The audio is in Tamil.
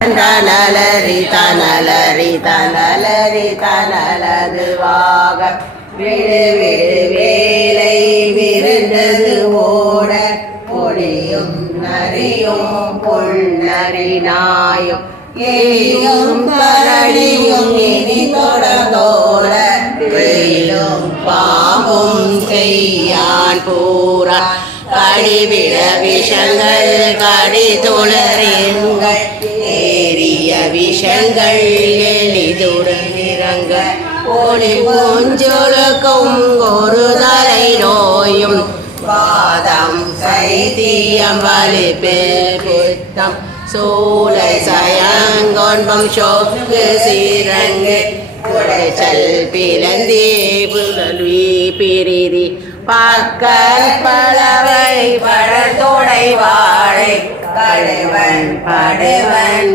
தனலரி தனலரி தனலரி தனலதுவாக. விடு விடு வேலை விருந்தது ஓட. பொடியும் நரியும் பொன்னரி நாயும் ஏயும் கரடியும் இனி தொட வெயிலும் பாம்பும் செய்யான் பூரா. கடிவிட விஷங்கள் கடி துளறிங்கள் ஏறிய விஷங்கள் எளிதுடன் இறங்க. ஒளி பூஞ்சொலுக்கும் ஒரு தலை நோயும். பாதம் சைத்தியம் வலி பெருத்தம் சூளை சயங்கொன்பம் சோக்கு சீரங்கு. உடைச்சல் பிளந்தே புலவி பிரிதி பக்கல் பலவை பழத்தோடை வாழை. கடுவன் படுவன்